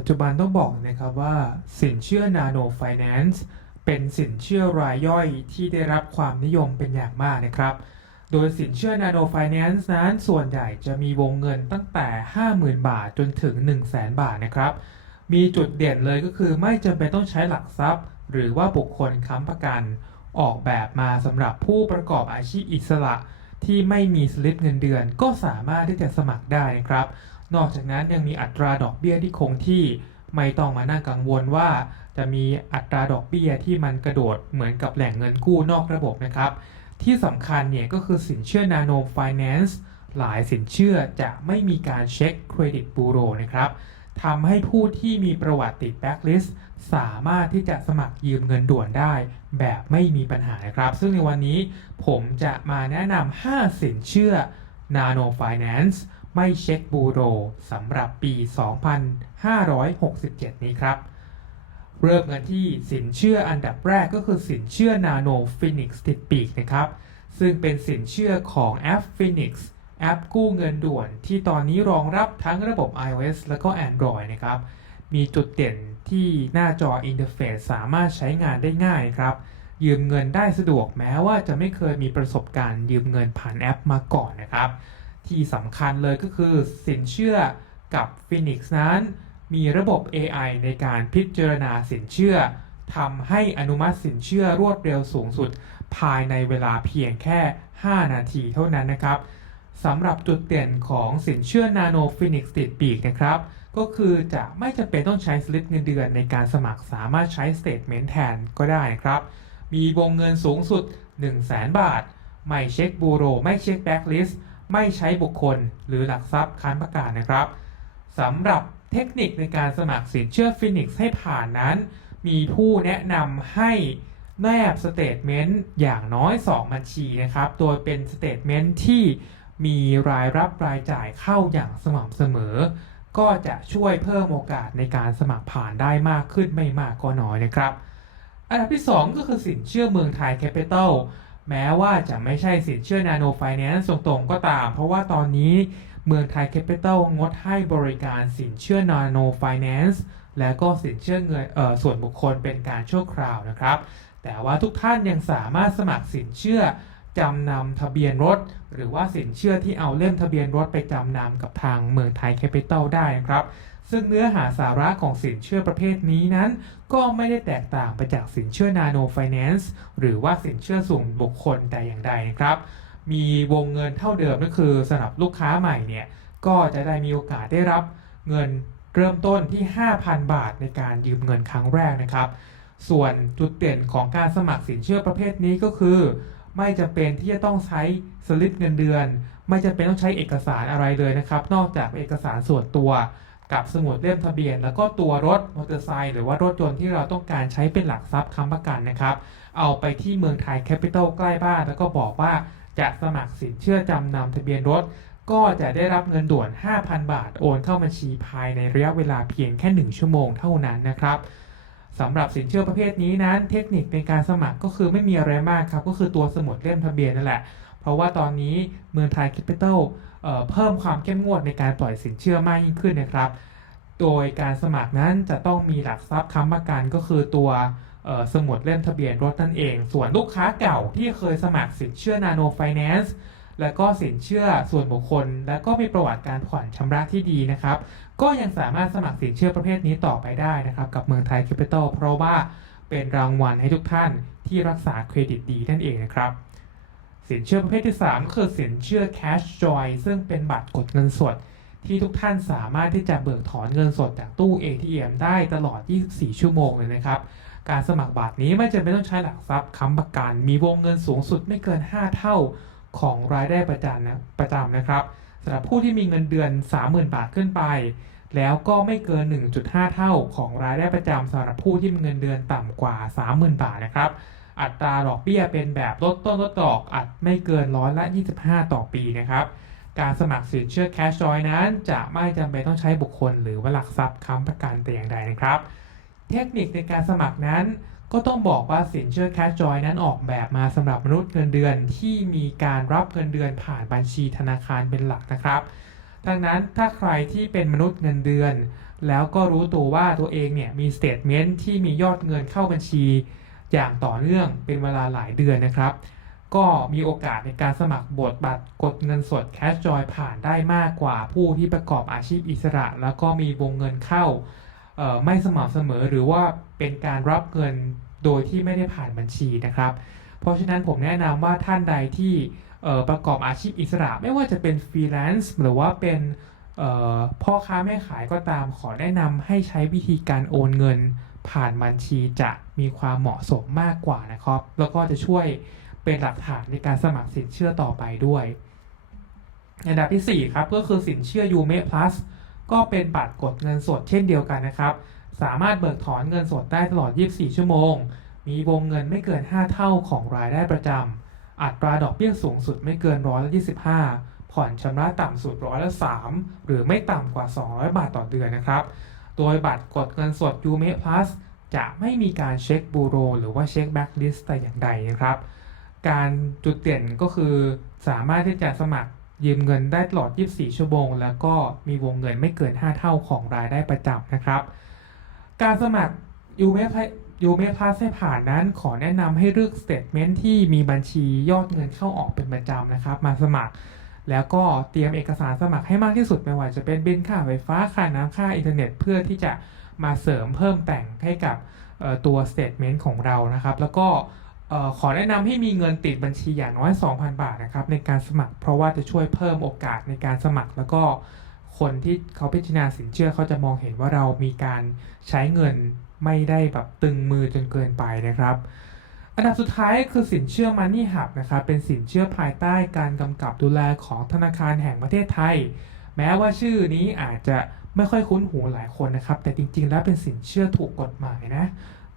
ปัจจุบันต้องบอกนะครับว่า สินเชื่อ Nano Finance เป็นสินเชื่อรายย่อยที่ได้รับความนิยมเป็นอย่างมากนะครับ โดยสินเชื่อ Nano Finance นั้นส่วนใหญ่จะมีวงเงินตั้งแต่ 50,000 บาทจนถึง 100,000 บาทนะครับ มีจุดเด่นเลยก็คือไม่จำเป็นต้องใช้หลักทรัพย์ หรือว่าบุคคลค้ำประกัน ออกแบบมาสำหรับผู้ประกอบอาชีพอิสระ ที่ไม่มีสลิปเงินเดือนก็สามารถที่จะสมัครได้นะครับ นอกจากนั้นยังมีอัตราดอกเบี้ยที่คงที่ไม่ต้องมานั่งกังวลว่า จะมีอัตราดอกเบี้ยที่มันกระโดดเหมือนกับแหล่งเงินกู้นอกระบบนะครับ ที่สำคัญเนี่ยก็คือสินเชื่อ Nano Finance หลายสินเชื่อจะไม่มีการเช็คเครดิตบูโรนะครับทำให้ผู้ที่มีประวัติติดแบ็กลิสต์สามารถที่จะสมัครยืมเงินด่วนได้ แบบไม่มีปัญหานะครับ ซึ่งในวันนี้ผมจะมาแนะนำ 5 สินเชื่อ Nano Finance ไม่เช็คบูโรสำหรับปี 2567 นี้ครับ เริ่มกันที่สินเชื่ออันดับแรกก็คือสินเชื่อ Nano Phoenix ติดปีกนะครับ ซึ่งเป็นสินเชื่อของแอป Phoenix แอปกู้เงินด่วนที่ตอนนี้รองรับทั้งระบบ iOS แล้วก็ Android นะครับ มีจุดเด่นที่หน้าจออินเทอร์เฟซสามารถใช้งานได้ง่ายครับ ยืมเงินได้สะดวกแม้ว่าจะไม่เคยมีประสบการณ์ยืมเงินผ่านแอปมาก่อนนะครับ ที่สำคัญเลยก็คือสินเชื่อกับ Phoenix นั้น มีระบบ AI ในการพิจารณาสินเชื่อทำให้อนุมัติสินเชื่อรวดเร็วสูงสุด ภายในเวลาเพียงแค่ 5 นาทีเท่านั้นนะครับสำหรับจุดเด่นของสินเชื่อ Nano Phoenix ติดปีกนะครับ ก็คือจะไม่จำเป็นต้องใช้สลิปเงินเดือนในการสมัครสามารถใช้สเตทเมนต์แทนก็ได้ครับ มีวงเงินสูงสุด 1 0 0 0 0แบาท ไม่เช็คบูโร ไม่เช็คแบ็กลิสต์ ไม่ใช้บุคคลหรือหลักทรัพย์ค้านประกาศนะครับสำหรับเทคนิคในการสมัครสินเชื่อ Phoenix ให้ผ่านนั้น มีผู้แนะนำให้แนบสเตทเมนต์อย่างน้อย 2 บัญชีนะครับ โดยเป็นสเตทเมนต์ที่มีรายรับรายจ่ายเข้าอย่างสม่ำเสมอ ก็จะช่วยเพิ่มโอกาสในการสมัครผ่านได้มากขึ้นไม่มากก็น้อยนะครับ อันดับที่ 2 ก็คือสินเชื่อเมืองไทยแคปิตอล แม้ว่าจะไม่ใช่สินเชื่อนาโนไฟแนนซ์ตรงๆก็ตาม เพราะว่าตอนนี้เมืองไทยแคปิตอลงดให้บริการสินเชื่อนาโนไฟแนนซ์และก็สินเชื่อเงินส่วนบุคคลเป็นการชั่วคราวนะครับ แต่ว่าทุกท่านยังสามารถสมัครสินเชื่อจำนำทะเบียนรถ หรือว่าสินเชื่อที่เอาเล่มทะเบียนรถไปจำนำกับทางเมืองไทยแคปิตอลได้นะครับ ซึ่งเนื้อหาสาระของสินเชื่อประเภทนี้นั้น ก็ไม่ได้แตกต่างไปจากสินเชื่อ Nano Finance หรือว่าสินเชื่อส่วนบุคคลแต่อย่างใดนะครับ มีวงเงินเท่าเดิมก็คือสำหรับลูกค้าใหม่เนี่ยก็จะได้มีโอกาสได้รับเงินเริ่มต้นที่ 5,000 บาทในการยืมเงินครั้งแรกนะครับ ส่วนจุดเด่นของการสมัครสินเชื่อประเภทนี้ก็คือ ไม่จำเป็นที่จะต้องใช้สลิปเงินเดือน ไม่จำเป็นต้องใช้เอกสารอะไรเลยนะครับ นอกจากเอกสารส่วนตัว กับสมุดเล่มทะเบียน แล้วก็ตัวรถมอเตอร์ไซค์หรือว่ารถยนต์ที่เราต้องการใช้เป็นหลักทรัพย์ค้ำประกันนะครับ เอาไปที่เมืองไทยแคปิตอลใกล้บ้าน แล้วก็บอกว่าจะสมัครสินเชื่อจำนำทะเบียนรถ ก็จะได้รับเงินด่วน 5,000 บาทโอนเข้าบัญชีภายในระยะเวลาเพียงแค่ 1 ชั่วโมงเท่านั้นนะครับสำหรับสินเชื่อประเภทนี้นั้น เทคนิคในการสมัครก็คือไม่มีอะไรมากครับ ก็คือตัวสมุดเล่มทะเบียนนั่นแหละ เพราะว่าตอนนี้เมืองไทยแคปิตอลเพิ่มความเข้มงวดในการปล่อยสินเชื่อมากยิ่งขึ้นนะครับ โดยการสมัครนั้นจะต้องมีหลักทรัพย์ค้ำประกันก็คือตัวสมุดเล่มทะเบียนรถนั่นเอง ส่วนลูกค้าเก่าที่เคยสมัครสินเชื่อ Nano Finance และก็สินเชื่อส่วนบุคคล และก็มีประวัติการผ่อนชำระที่ดีนะครับ ก็ยังสามารถสมัครสินเชื่อประเภทนี้ต่อไปได้นะครับ กับเมืองไทยแคปิตอลเพราะว่าเป็นรางวัลให้ทุกท่านที่รักษาเครดิตดีนั่นเองนะครับ สินเชื่อประเภทที่3ก็คือสินเชื่อ Cash Joy ซึ่งเป็นบัตรกดเงินสด ที่ทุกท่านสามารถที่จะเบิกถอนเงินสดจากตู้ ATM ได้ตลอด 24 ชั่วโมงเลยนะครับ การสมัครบัตรนี้ไม่จำเป็นต้องใช้หลักทรัพย์ค้ำประกัน มีวงเงินสูงสุดไม่เกิน 5 เท่าของรายได้ประจำนะประจำนะครับสำหรับผู้ที่มีเงินเดือน 30,000 บาทขึ้นไป แล้วก็ไม่เกิน 1.5 เท่าของรายได้ประจำสำหรับผู้ที่มีเงินเดือนต่ำกว่า 30,000 บาทนะครับ อัตราดอกเบี้ยเป็นแบบลดต้นลดดอกอัดไม่เกินร้อยละ 25 ต่อปีนะครับ การสมัครสินเชื่อ Cash Joy นั้น จะไม่จำเป็นต้องใช้บุคคล หรือว่าหลักทรัพย์ค้ำประกันแต่อย่างใดนะครับ เทคนิคในการสมัครนั้น ก็ต้องบอกว่าสินเชื่อ Cash Joy นั้นออกแบบมาสำหรับมนุษย์เงินเดือนที่มีการรับเงินเดือนผ่านบัญชีธนาคารเป็นหลักนะครับดังนั้นถ้าใครที่เป็นมนุษย์เงินเดือน แล้วก็รู้ตัวว่าตัวเองเนี่ยมีสเต t เมนต์ที่มียอดเงินเข้าบัญชี อย่างต่อเนื่องเป็นเวลาหลายเดือนนะครับ ก็มีโอกาสในการสมัครบทบัตรกดเงินสด Cash Joy ผ่านได้มากกว่าผู้ที่ประกอบอาชีพอิสระ แล้วก็มีวงเงินเข้าไม่สม่ำเสมอหรือว่าเป็นการรับเงินโดยที่ไม่ได้ผ่านบัญชีนะครับ เพราะฉะนั้นผมแนะนำว่าท่านใดที่ประกอบอาชีพอิสระ ไม่ว่าจะเป็นฟรีแลนซ์หรือว่าเป็นพ่อค้าแม่ขายก็ตามขอแนะนำให้ใช้วิธีการโอนเงิน ผ่านบัญชีจะมีความเหมาะสมมากกว่านะครับ แล้วก็จะช่วยเป็นหลักฐานในการสมัครสินเชื่อต่อไปด้วยอันดับทีสี่4 ครับ ก็คือสินเชื่อ u m e Plus ก็เป็นบัตรกดเงินสดเช่นเดียวกันนะครับ สามารถเบิกถอนเงินสดได้ตลอด 24 ชั่วโมง มีวงเงินไม่เกิน 5 เท่าของรายได้ประจำ อัตราดอกเบี้ยสูงสุดไม่เกินร้อยละ25 ผ่อนชำระต่ำสุดร้อยละ3หรือไม่ต่ำกว่า 200 บาทต่อเดือนนะครับ โดยบัตรกดเงินสด u m e Plus จะไม่มีการเช็คบูโรหรือว่าเช็คแบ็กลิสต์แต่อย่างใดนะครับ การจุดเด่นก็คือสามารถที่จะสมัครยืมเงินได้ตลอด 24 ชั่วโมง แล้วก็มีวงเงินไม่เกิน 5 เท่าของรายได้ประจำนะครับ การสมัคร u m e u m e Plus ให้ผ่านนั้นขอแนะนำให้เลือกสเต t เมนต์ที่มีบัญชียอดเงินเข้าออกเป็นประจำนะครับ มาสมัคร แล้วก็เตรียมเอกสารสมัครให้มากที่สุดไม่ว่าจะเป็นบินค่าไฟฟ้าค่าน้ำค่าอินเทอร์เน็ต เพื่อที่จะมาเสริมเพิ่มแต่งให้กับตัวสเต t เมนต์ของเรานะครับ แล้วก็ขอแนะนำให้มีเงินติดบัญชีอย่างน้อย 2,000 บาทนะครับในการสมัครเพราะว่าจะช่วยเพิ่มโอกาสในการสมัคร แล้วก็คนที่เขาพิจารณาสินเชื่อเขาจะมองเห็นว่าเรามีการใช้เงินไม่ได้แบบตึงมือจนเกินไปนะครับ อันดับสุดท้ายคือสินเชื่อ Money Hub นะครับเป็นสินเชื่อภายใต้การกำกับดูแลของธนาคารแห่งประเทศไทย แม้ว่าชื่อนี้อาจจะไม่ค่อยคุ้นหูหลายคนนะครับ แต่จริงๆ แล้วเป็นสินเชื่อถูกกฎหมายนะ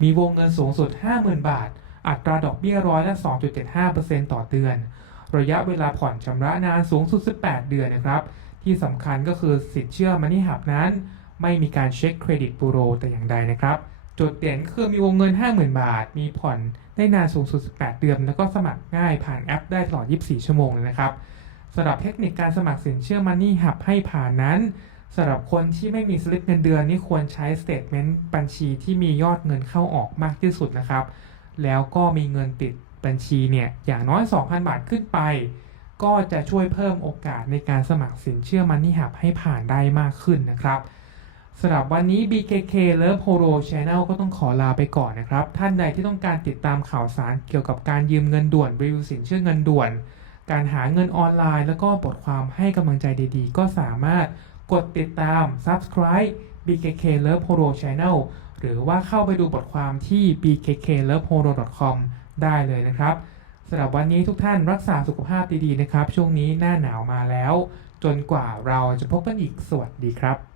มีวงเงินสูงสุด 50,000 บาท อัตราดอกเบี้ยร้อยละ 2.75%ต่อเดือน ระยะเวลาผ่อนชำระนานสูงสุด 18 เดือนนะครับ ที่สำคัญก็คือสินเชื่อ Money Hub นั้น ไม่มีการเช็คเครดิตบูโรแต่อย่างใดนะครับ จุดเด่นคือมีวงเงิน 50,000 บาท มีผ่อนได้นานสูงสุด 18 เดือน แล้วก็สมัครง่ายผ่านแอปได้ตลอด 24 ชั่วโมงเลยนะครับสำหรับเทคนิคการสมัครสินเชื่อ Money Hub ให้ผ่านนั้นสำหรับคนที่ไม่มีสลิปเงินเดือนนี่ควรใช้สเต t เมนต์บัญชีที่มียอดเงินเข้าออกมากที่สุดนะครับ แล้วก็มีเงินติดบัญชีเนี่ยอย่างน้อย 2,000 บาทขึ้นไป ก็จะช่วยเพิ่มโอกาสในการสมัครสินเชื่อ Money Hub ให้ผ่านได้มากขึ้นนะครับ สำหรับวันนี้ BKK Love Horo Channel ก็ต้องขอลาไปก่อนนะครับ ท่านใดที่ต้องการติดตามข่าวสารเกี่ยวกับการยืมเงินด่วนรีวิวสินเชื่อเงินด่วน การหาเงินออนไลน์ แล้วก็บทความให้กำลังใจดีๆ ก็สามารถกดติดตาม subscribe BKK Love Horo Channel หรือว่าเข้าไปดูบทความที่ bkklovehoro.com ได้เลยนะครับสำหรับวันนี้ทุกท่านรักษาสุขภาพดีๆนะครับ ช่วงนี้หน้าหนาวมาแล้ว จนกว่าเราจะพบกันอีกสวัสดีครับ